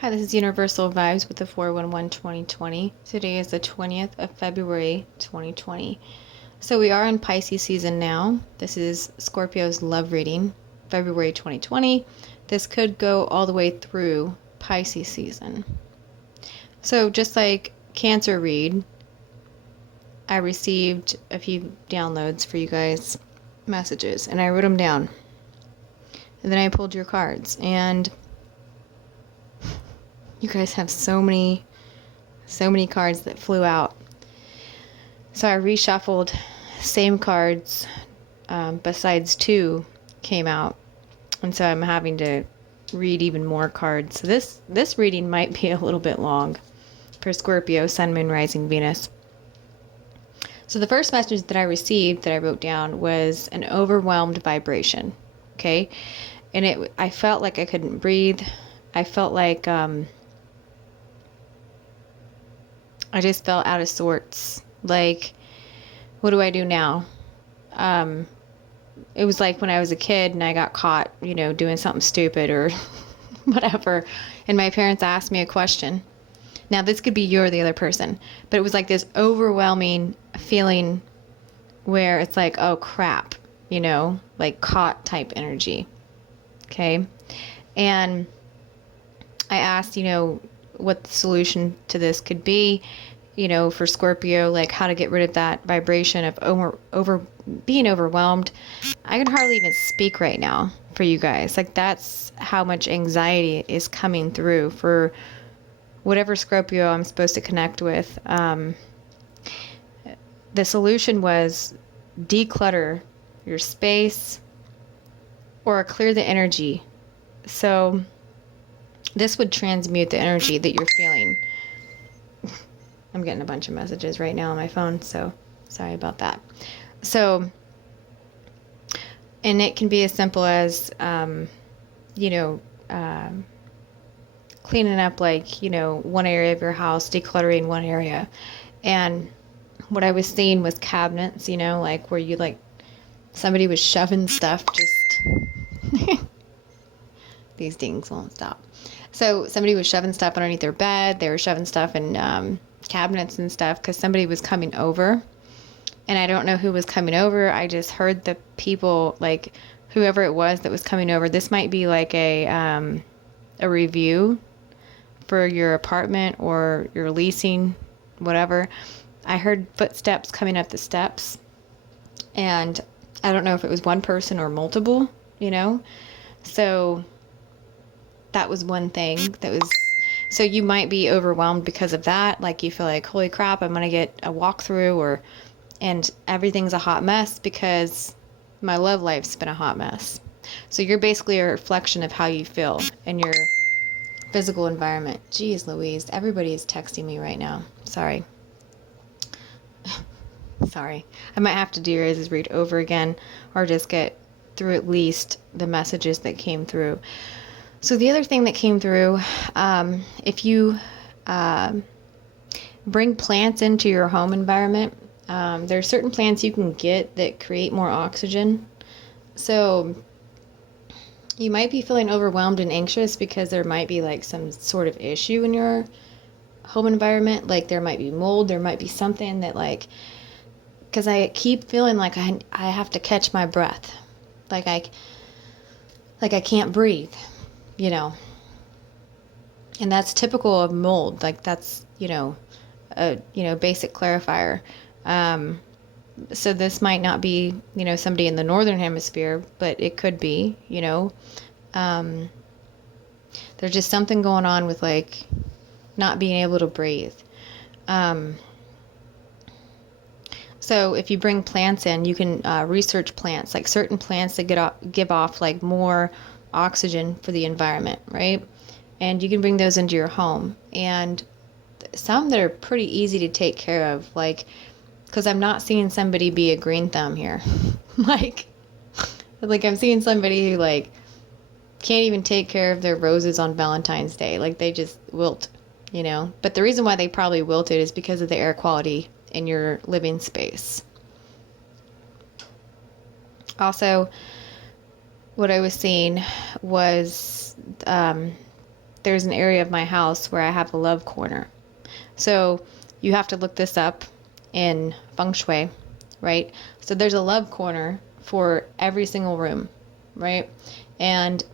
Hi, this is Universal Vibes with the 411-2020. Today is the 20th of February 2020. So we are in Pisces season now. This is Scorpio's love reading, February 2020. This could go all the way through Pisces season. So just like Cancer read, I received a few downloads for you guys, messages, and I wrote them down. And then I pulled your cards, and you guys have so many cards that flew out. So I reshuffled, same cards, besides two came out. And so I'm having to read even more cards. So this reading might be a little bit long for Scorpio, Sun, Moon, Rising, Venus. So the first message that I received that I wrote down was an overwhelmed vibration. Okay? And I felt like I couldn't breathe. I felt like I just felt out of sorts. Like, what do I do now? It was like when I was a kid and I got caught, doing something stupid or whatever. And my parents asked me a question. Now, this could be you or the other person. But it was like this overwhelming feeling where it's like, oh, crap. Like caught type energy. Okay? And I asked, what the solution to this could be, for Scorpio, like how to get rid of that vibration of being overwhelmed. I can hardly even speak right now for you guys. Like that's how much anxiety is coming through for whatever Scorpio I'm supposed to connect with. The solution was declutter your space or clear the energy. So this would transmute the energy that you're feeling. I'm getting a bunch of messages right now on my phone, so sorry about that. So, and it can be as simple as, cleaning up one area of your house, decluttering one area. And what I was seeing was cabinets, like where somebody was shoving stuff just... These dings won't stop. So somebody was shoving stuff underneath their bed. They were shoving stuff in cabinets and stuff because somebody was coming over. And I don't know who was coming over. I just heard the people, like whoever it was that was coming over. This might be like a review for your apartment or your leasing, whatever. I heard footsteps coming up the steps. And I don't know if it was one person or multiple, So that was one thing so you might be overwhelmed because of that. Like you feel like, holy crap, I'm going to get a walkthrough and everything's a hot mess because my love life's been a hot mess. So you're basically a reflection of how you feel in your physical environment. Jeez Louise, everybody is texting me right now. Sorry. Sorry. I might have to do yours read over again or just get through at least the messages that came through. So the other thing that came through, if you bring plants into your home environment, there are certain plants you can get that create more oxygen. So you might be feeling overwhelmed and anxious because there might be like some sort of issue in your home environment. Like there might be mold, there might be something that because I keep feeling like I have to catch my breath. Like I can't breathe. And that's typical of mold. Like that's, a, basic clarifier. So this might not be, somebody in the northern hemisphere, but it could be, there's just something going on with not being able to breathe. So if you bring plants in, you can research plants, like certain plants that give off more oxygen for the environment, right? And you can bring those into your home. And some that are pretty easy to take care of, because I'm not seeing somebody be a green thumb here. I'm seeing somebody who can't even take care of their roses on Valentine's Day. They just wilt, But the reason why they probably wilted is because of the air quality in your living space. Also, what I was seeing was there's an area of my house where I have a love corner. So you have to look this up in feng shui, right? So there's a love corner for every single room, right? And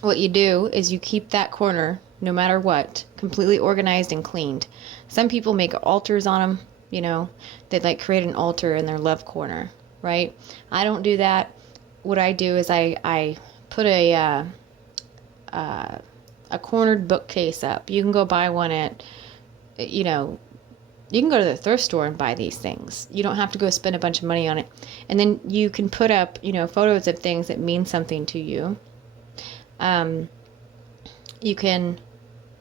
what you do is you keep that corner, no matter what, completely organized and cleaned. Some people make altars on them, they like create an altar in their love corner, right? I don't do that. What I do is I put a cornered bookcase up. You can go buy one at, you can go to the thrift store and buy these things. You don't have to go spend a bunch of money on it. And then you can put up, photos of things that mean something to you. You can,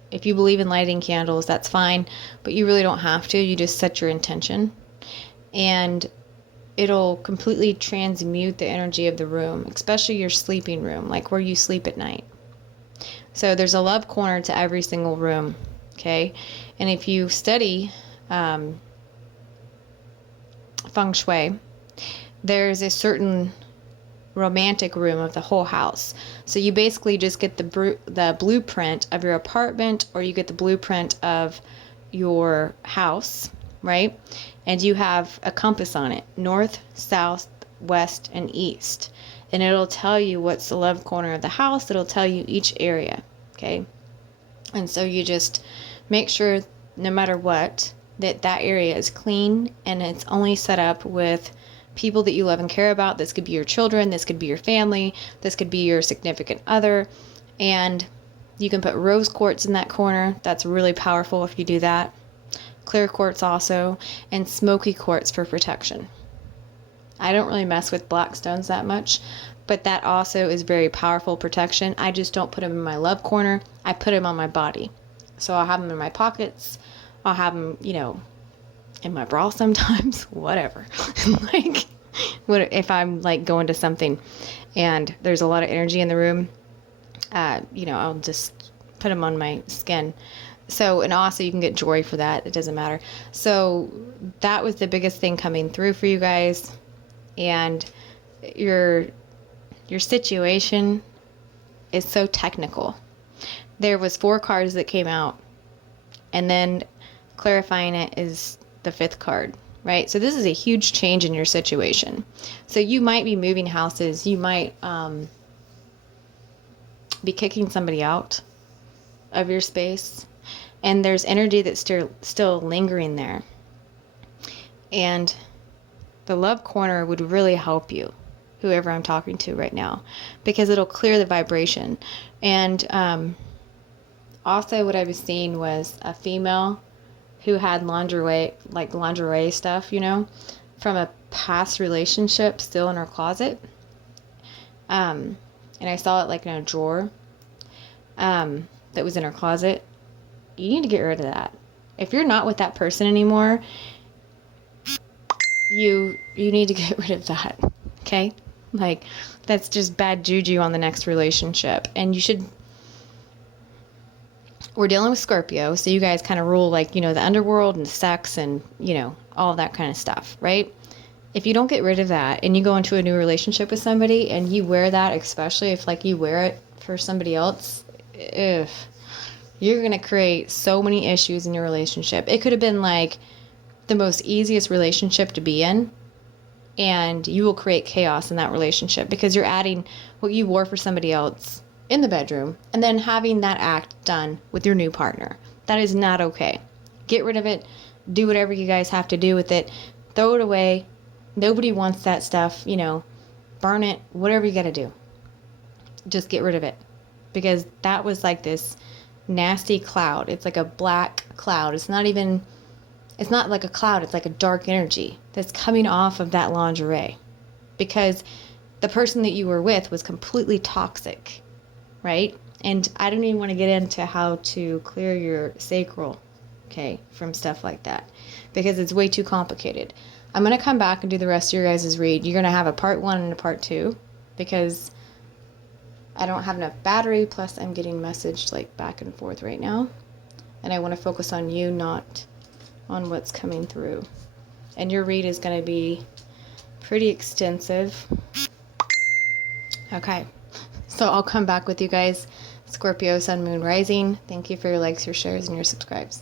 if you believe in lighting candles, that's fine, but you really don't have to. You just set your intention, and it'll completely transmute the energy of the room, especially your sleeping room, like where you sleep at night. So there's a love corner to every single room, okay? And if you study feng shui, there's a certain romantic room of the whole house. So you basically just get the blueprint of your apartment, or you get the blueprint of your house, right? And you have a compass on it, north, south, west, and east. And it'll tell you what's the love corner of the house. It'll tell you each area, okay? And so you just make sure, no matter what, that area is clean, and it's only set up with people that you love and care about. This could be your children, this could be your family, this could be your significant other. And you can put rose quartz in that corner. That's really powerful if you do that. Clear quartz also, and smoky quartz for protection. I don't really mess with black stones that much, but that also is very powerful protection. I just don't put them in my love corner. I put them on my body. So I'll have them in my pockets. I'll have them, in my bra sometimes, whatever. Like, if I'm like going to something and there's a lot of energy in the room, I'll just put them on my skin. So, and also you can get jewelry for that. It doesn't matter. So that was the biggest thing coming through for you guys. And your situation is so technical. There was 4 cards that came out, and then clarifying it is the 5th card, right? So this is a huge change in your situation. So you might be moving houses. You might be kicking somebody out of your space, and there's energy that's still lingering there. And the love corner would really help you, whoever I'm talking to right now, because it'll clear the vibration. And also what I was seeing was a female who had lingerie stuff, from a past relationship still in her closet. And I saw it like in a drawer that was in her closet. You need to get rid of that. If you're not with that person anymore, you need to get rid of that, okay? Like, that's just bad juju on the next relationship. And you should... We're dealing with Scorpio, so you guys kind of rule, like, the underworld and sex and, all that kind of stuff, right? If you don't get rid of that and you go into a new relationship with somebody and you wear that, especially if, like, you wear it for somebody else, you're going to create so many issues in your relationship. It could have been, like, the most easiest relationship to be in, and you will create chaos in that relationship because you're adding what you wore for somebody else in the bedroom, and then having that act done with your new partner. That is not okay. Get rid of it. Do whatever you guys have to do with it. Throw it away. Nobody wants that stuff, burn it, whatever you got to do. Just get rid of it. Because that was like this nasty cloud. It's like a black cloud. It's not like a cloud. It's like a dark energy that's coming off of that lingerie. Because the person that you were with was completely toxic. Right? And I don't even want to get into how to clear your sacral, okay, from stuff like that, because it's way too complicated. I'm going to come back and do the rest of your guys' read. You're going to have a part 1 and a part 2, because I don't have enough battery, plus I'm getting messaged like back and forth right now, and I want to focus on you, not on what's coming through. And your read is going to be pretty extensive. Okay. So I'll come back with you guys Scorpio, Sun, Moon, Rising. Thank you for your likes, your shares, and your subscribes.